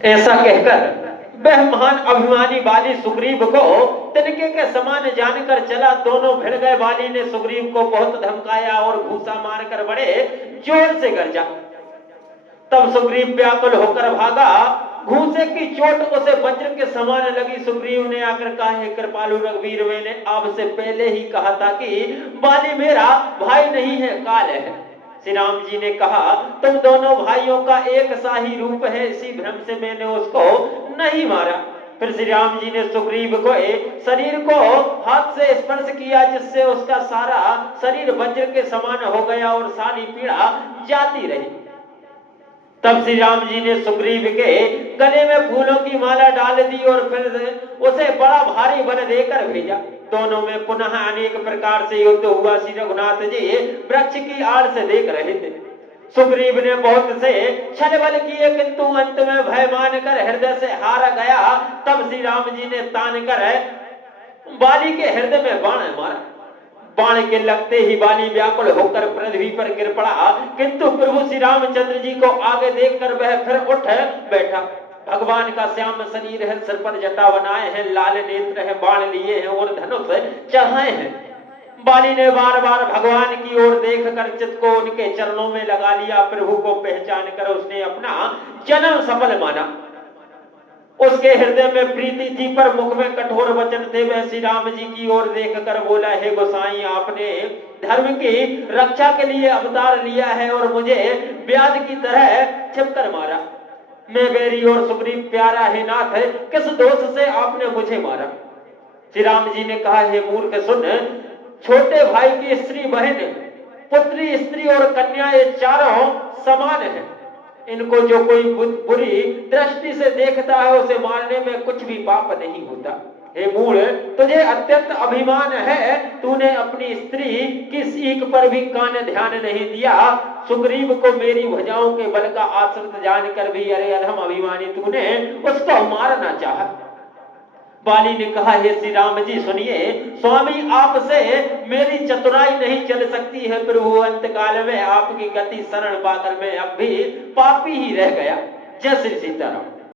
ऐसा कहकर वह महान अभिमानी बाली सुग्रीव को तिनके के समान जानकर चला। दोनों भिड़ गए। बाली ने सुग्रीव को बहुत धमकाया और घूसा मारकर बड़े जोर से गरजा। तब सुग्रीव व्याकुल होकर भागा। घूसे की चोट उसे वज्र के समान लगी। सुग्रीव ने आकर कहा, हे कृपालु रघुवीर, मैंने आपसे पहले ही कहा था कि बाली मेरा भाई नहीं है, काल है। श्री राम जी ने कहा, तुम दोनों भाइयों का एक सा ही रूप है, इसी भ्रम से मैंने उसको नहीं मारा। फिर श्री राम जी ने सुग्रीव को शरीर को हाथ से स्पर्श किया, जिससे उसका सारा शरीर वज्र के समान हो गया और सारी पीड़ा जाती रही। तब श्री राम जी ने सुग्रीव के गले में फूलों की माला डाल दी और फिर उसे बड़ा भारी बल देकर भेजा। दोनों में पुनः अनेक प्रकार से युद्ध हुआ। श्री रघुनाथ जी वृक्ष की आड़ से देख रहे थे। सुग्रीव ने बहुत से छल बल किए, किंतु अंत में भय मानकर हृदय से हार गया। तब श्री राम जी ने तान कर बाली के हृदय में बाण मारा। बाण के लगते ही बाली व्याकुल होकर पृथ्वी पर गिर पड़ा, किंतु प्रभु श्री रामचंद्र जी को आगे देखकर वह फिर उठ बैठा। भगवान का श्याम शरीर है, सिर पर जटा बनाए हैं, लाल नेत्र है, बाण लिए हैं और धनुष चढ़ाए हैं। बाली ने बार बार भगवान की ओर देखकर चित्त को उनके चरणों में लगा लिया। प्रभु को पहचान कर उसने अपना जन्म सफल माना। उसके हृदय में प्रीति थी, पर मुख में कठोर वचन थे। वह श्री राम जी की ओर देखकर बोला, हे गोसाई, आपने धर्म की रक्षा के लिए अवतार लिया है और मुझे ब्याज की तरह छिपकर मारा। मैं बैरी और सुग्रीव प्यारा है नाथ, किस दोष से आपने मुझे मारा? श्री राम जी ने कहा, हे मूर्ख सुन, छोटे भाई की स्त्री बहन, पुत्री, स्त्री और कन्या, ये चारों समान है। इनको जो कोई बुरी दृष्टि से देखता है, उसे मारने में कुछ भी पाप नहीं होता। हे मूढ़, तुझे अत्यंत अभिमान है, तूने अपनी स्त्री की सीख पर भी कान ध्यान नहीं दिया। सुग्रीव को मेरी भुजाओं के बल का आश्रित जानकर भी अरे अधम अभिमानी तूने उसको मारना चाहा। बाली ने कहा, हे श्री राम जी सुनिए, स्वामी आपसे मेरी चतुराई नहीं चल सकती है। प्रभु अंत काल में आपकी गति शरण पाकर मैं अब भी पापी ही रह गया। जय श्री सीताराम।